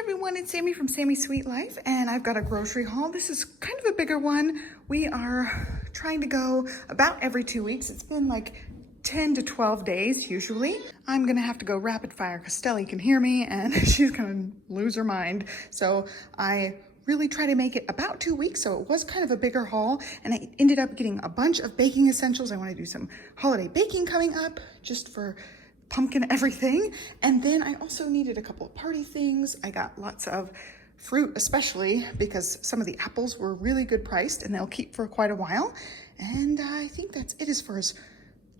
everyone, it's Sami from Sami's Sweet Life, and I've got a grocery haul. This is kind of a bigger one. We are trying to go about every 2 weeks. It's been like 10 to 12 days usually. I'm gonna have to go rapid fire because Stella can hear me and she's gonna lose her mind. So I really try to make it about 2 weeks, so it was kind of a bigger haul, and I ended up getting a bunch of baking essentials. I want to do some holiday baking coming up just for pumpkin everything, and then I also needed a couple of party things. I got lots of fruit, especially because some of the apples were really good priced and they'll keep for quite a while. And I think that's it as far as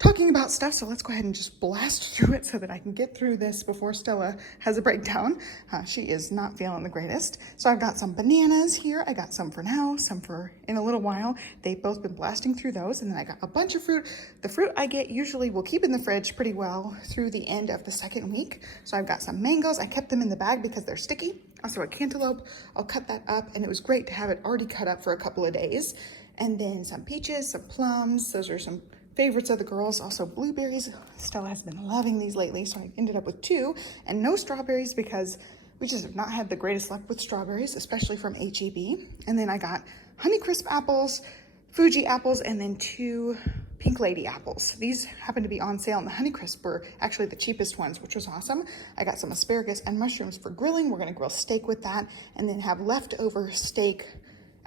talking about stuff, so let's go ahead and just blast through it so that I can get through this before Stella has a breakdown. She is not feeling the greatest. So I've got some bananas here. I got some for now, some for in a little while. They've both been blasting through those, and then I got a bunch of fruit. The fruit I get usually will keep in the fridge pretty well through the end of the second week. So I've got some mangoes. I kept them in the bag because they're sticky. Also a cantaloupe. I'll cut that up, and it was great to have it already cut up for a couple of days. And then some peaches, some plums. Those are some favorites of the girls. Also blueberries. Stella has been loving these lately, so I ended up with 2, and no strawberries because we just have not had the greatest luck with strawberries, especially from HEB. And then I got Honeycrisp apples, Fuji apples, and then 2 Pink Lady apples. These happen to be on sale, and the Honeycrisp were actually the cheapest ones, which was awesome. I got some asparagus and mushrooms for grilling. We're gonna grill steak with that, and then have leftover steak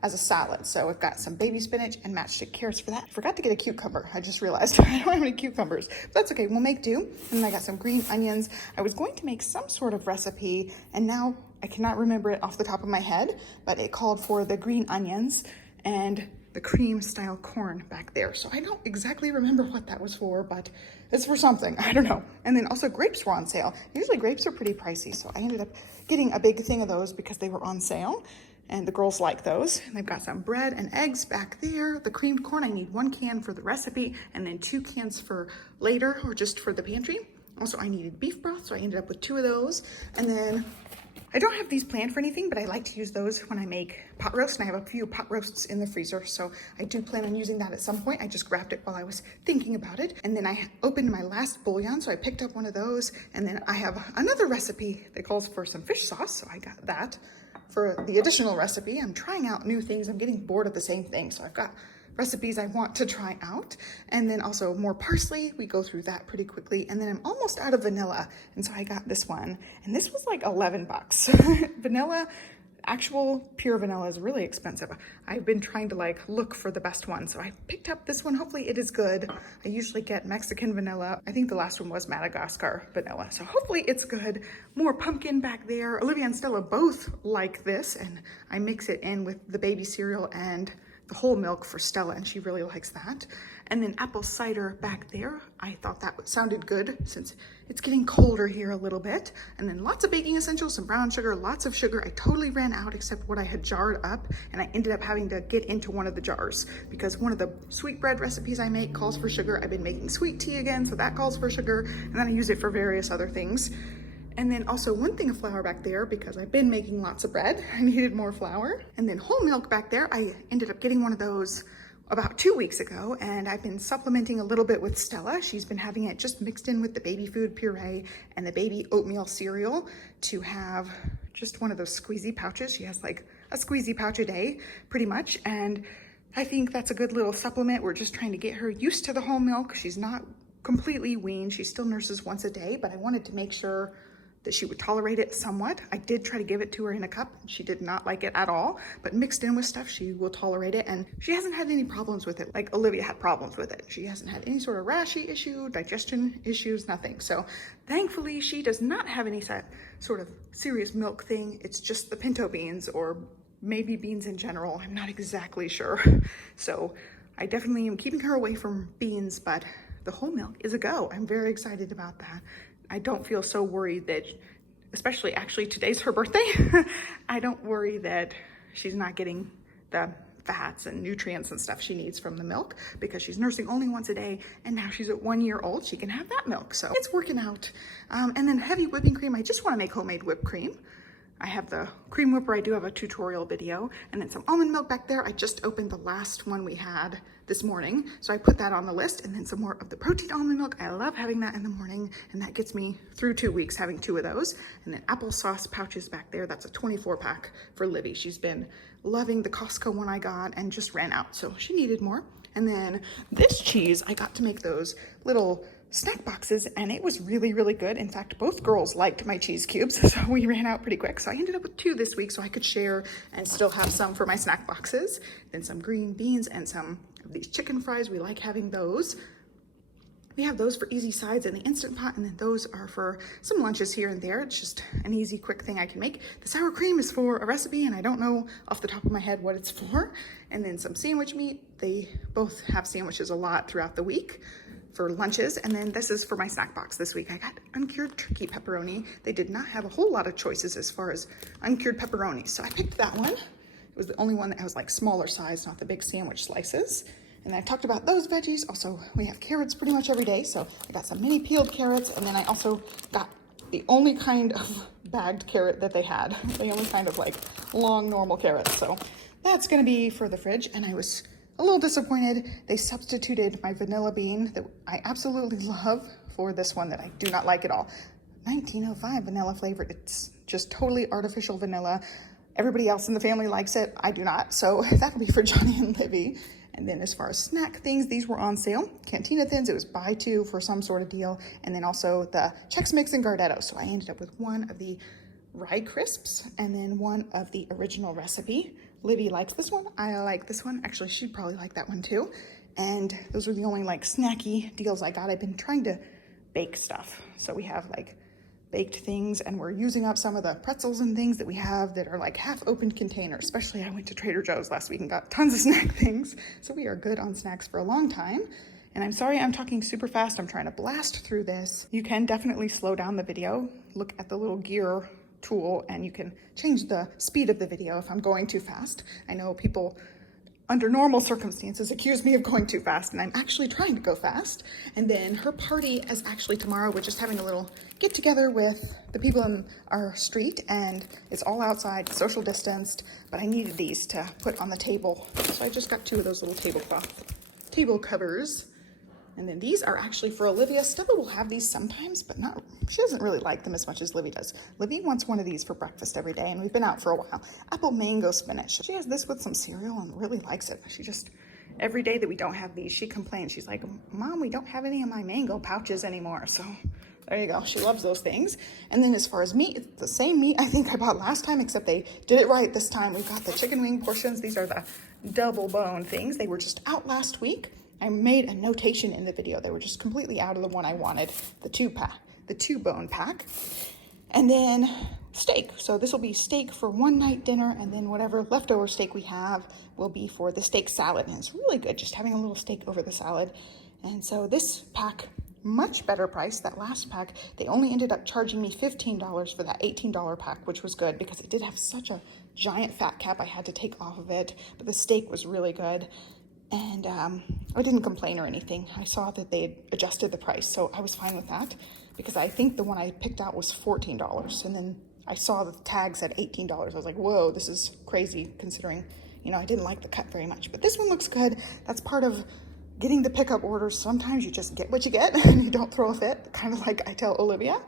as a salad. So I've got some baby spinach and matchstick carrots for that. I forgot to get a cucumber. I just realized I don't have any cucumbers, but that's okay, we'll make do. And then I got some green onions. I was going to make some sort of recipe, and now I cannot remember it off the top of my head, but it called for the green onions and the cream style corn back there. So I don't exactly remember what that was for, but it's for something, I don't know. And then also grapes were on sale. Usually grapes are pretty pricey, so I ended up getting a big thing of those because they were on sale. And the girls like those. And they've got some bread and eggs back there. The creamed corn, I need 1 can for the recipe and then 2 cans for later or just for the pantry. Also, I needed beef broth, so I ended up with 2 of those. And then I don't have these planned for anything, but I like to use those when I make pot roast, and I have a few pot roasts in the freezer, so I do plan on using that at some point. I just grabbed it while I was thinking about it. And then I opened my last bouillon, so I picked up one of those. And then I have another recipe that calls for some fish sauce, so I got that. For the additional recipe, I'm trying out new things. I'm getting bored of the same thing. So I've got recipes I want to try out. And then also more parsley. We go through that pretty quickly. And then I'm almost out of vanilla. And so I got this one. And this was like 11 bucks. Vanilla, actual pure vanilla is really expensive. I've been trying to like look for the best one. So I picked up this one. Hopefully it is good. I usually get Mexican vanilla. I think the last one was Madagascar vanilla. So hopefully it's good. More pumpkin back there. Olivia and Stella both like this, and I mix it in with the baby cereal and the whole milk for Stella, and she really likes that. And then apple cider back there. I thought that sounded good since it's getting colder here a little bit. And then lots of baking essentials, some brown sugar, lots of sugar. I totally ran out except what I had jarred up, and I ended up having to get into one of the jars because one of the sweetbread recipes I make calls for sugar. I've been making sweet tea again, so that calls for sugar, and then I use it for various other things. And then also 1 thing of flour back there because I've been making lots of bread. I needed more flour. And then whole milk back there. I ended up getting one of those about 2 weeks ago, and I've been supplementing a little bit with Stella. She's been having it just mixed in with the baby food puree and the baby oatmeal cereal to have just one of those squeezy pouches. She has like a squeezy pouch a day pretty much. And I think that's a good little supplement. We're just trying to get her used to the whole milk. She's not completely weaned. She still nurses once a day, but I wanted to make sure that she would tolerate it somewhat. I did try to give it to her in a cup. She did not like it at all, but mixed in with stuff, she will tolerate it. And she hasn't had any problems with it. Like Olivia had problems with it. She hasn't had any sort of rashy issue, digestion issues, nothing. So thankfully she does not have any sort of serious milk thing. It's just the pinto beans, or maybe beans in general. I'm not exactly sure. So I definitely am keeping her away from beans, but the whole milk is a go. I'm very excited about that. I don't feel so worried that, especially actually today's her birthday, I don't worry that she's not getting the fats and nutrients and stuff she needs from the milk because she's nursing only once a day, and now she's at 1 year old, she can have that milk. So it's working out. And then heavy whipping cream, I just want to make homemade whipped cream. I have the cream whipper. I do have a tutorial video, and then some almond milk back there. I just opened the last one we had this morning, so I put that on the list, and then some more of the protein almond milk. I love having that in the morning, and that gets me through 2 weeks having 2 of those. And then applesauce pouches back there. That's a 24 pack for Livy. She's been loving the Costco one I got and just ran out, so she needed more. And then this cheese, I got to make those little snack boxes, and it was really, really good. In fact, both girls liked my cheese cubes, so we ran out pretty quick. So I ended up with 2 this week so I could share and still have some for my snack boxes. Then some green beans and some of these chicken fries. We like having those. We have those for easy sides in the Instant Pot, and then those are for some lunches here and there. It's just an easy, quick thing I can make. The sour cream is for a recipe, and I don't know off the top of my head what it's for. And then some sandwich meat. They both have sandwiches a lot throughout the week for lunches. And then this is for my snack box this week. I got uncured turkey pepperoni. They did not have a whole lot of choices as far as uncured pepperoni, so I picked that one. It was the only one that was like smaller size, not the big sandwich slices. And I talked about those veggies. Also, we have carrots pretty much every day, so I got some mini peeled carrots, and then I also got the only kind of bagged carrot that they had, the only kind of like long normal carrots. So that's gonna be for the fridge. And I was a little disappointed. They substituted my vanilla bean that I absolutely love for this one that I do not like at all. 1905 vanilla flavored. It's just totally artificial vanilla. Everybody else in the family likes it. I do not. So that'll be for Johnny and Livy. And then as far as snack things, these were on sale. Cantina Thins, it was buy 2 for some sort of deal. And then also the Chex Mix and Gardetto. So I ended up with one of the Rye Crisps and then one of the original recipe. Livy likes this one. I like this one. Actually, she'd probably like that one too. And those are the only like snacky deals I got. I've been trying to bake stuff. So we have like baked things, and we're using up some of the pretzels and things that we have that are like half opened containers. Especially I went to Trader Joe's last week and got tons of snack things. So we are good on snacks for a long time. And I'm sorry I'm talking super fast. I'm trying to blast through this. You can definitely slow down the video. Look at the little gear tool and you can change the speed of the video if I'm going too fast. I know people under normal circumstances accuse me of going too fast, and I'm actually trying to go fast. And then her party is actually tomorrow. We're just having a little get together with the people in our street, and it's all outside, social distanced, but I needed these to put on the table. So I just got 2 of those little table covers. And then these are actually for Olivia. Stella will have these sometimes, but not, she doesn't really like them as much as Livy does. Livy wants one of these for breakfast every day, and we've been out for a while. Apple mango spinach. She has this with some cereal and really likes it. She just, every day that we don't have these, she complains. She's like, Mom, we don't have any of my mango pouches anymore. So there you go. She loves those things. And then as far as meat, it's the same meat I think I bought last time, except they did it right this time. We've got the chicken wing portions. These are the double bone things. They were just out last week. I made a notation in the video. They were just completely out of the one I wanted, the 2 bone pack. And then steak. So this will be steak for one night dinner, and then whatever leftover steak we have will be for the steak salad. And it's really good just having a little steak over the salad. And so this pack, much better price. That last pack, they only ended up charging me $15 for that $18 pack, which was good because it did have such a giant fat cap I had to take off of it. But the steak was really good. And I didn't complain or anything. I saw that they had adjusted the price, so I was fine with that because I think the one I picked out was $14. And then I saw the tag said $18. I was like, whoa, this is crazy considering, you know, I didn't like the cut very much. But this one looks good. That's part of getting the pickup orders. Sometimes you just get what you get and you don't throw a fit, kind of like I tell Olivia.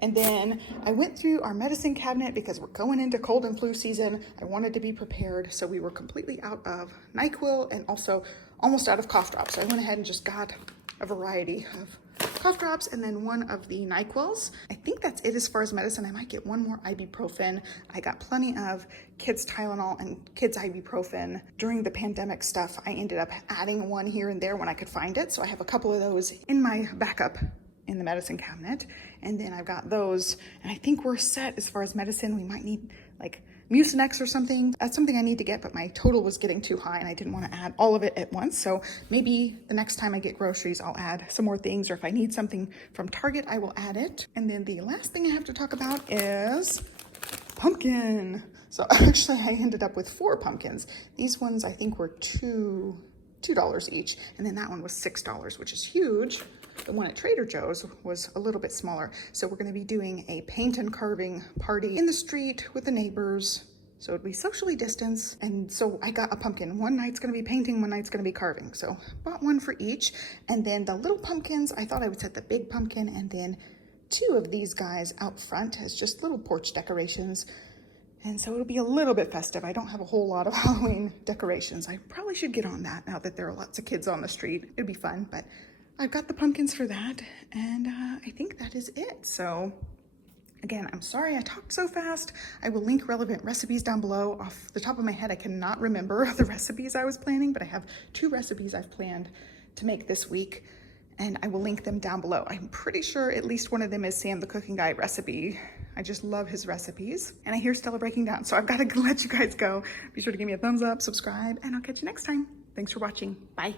And then I went through our medicine cabinet because we're going into cold and flu season. I wanted to be prepared. So we were completely out of NyQuil and also almost out of cough drops. So I went ahead and just got a variety of cough drops and then one of the NyQuils. I think that's it as far as medicine. I might get one more ibuprofen. I got plenty of kids Tylenol and kids ibuprofen. During the pandemic stuff, I ended up adding one here and there when I could find it. So I have a couple of those in my backup in the medicine cabinet. And then I've got those, and I think we're set as far as medicine. We might need like Mucinex or something. That's something I need to get, but my total was getting too high and I didn't want to add all of it at once. So maybe the next time I get groceries, I'll add some more things, or if I need something from Target, I will add it. And then the last thing I have to talk about is pumpkin. So actually I ended up with 4 pumpkins. These ones I think were $2 each. And then that one was $6, which is huge. The one at Trader Joe's was a little bit smaller. So we're gonna be doing a paint and carving party in the street with the neighbors. So it'd be socially distanced. And so I got a pumpkin. One night's gonna be painting, one night's gonna be carving. So bought one for each. And then the little pumpkins, I thought I would set the big pumpkin and then 2 of these guys out front as just little porch decorations. And so it'll be a little bit festive. I don't have a whole lot of Halloween decorations. I probably should get on that now that there are lots of kids on the street. It'd be fun, but I've got the pumpkins for that. And I think that is it. So again, I'm sorry I talked so fast. I will link relevant recipes down below. Off the top of my head, I cannot remember the recipes I was planning, but I have 2 recipes I've planned to make this week, and I will link them down below. I'm pretty sure at least one of them is Sam the Cooking Guy recipe. I just love his recipes. And I hear Stella breaking down, so I've got to let you guys go. Be sure to give me a thumbs up, subscribe, and I'll catch you next time. Thanks for watching. Bye.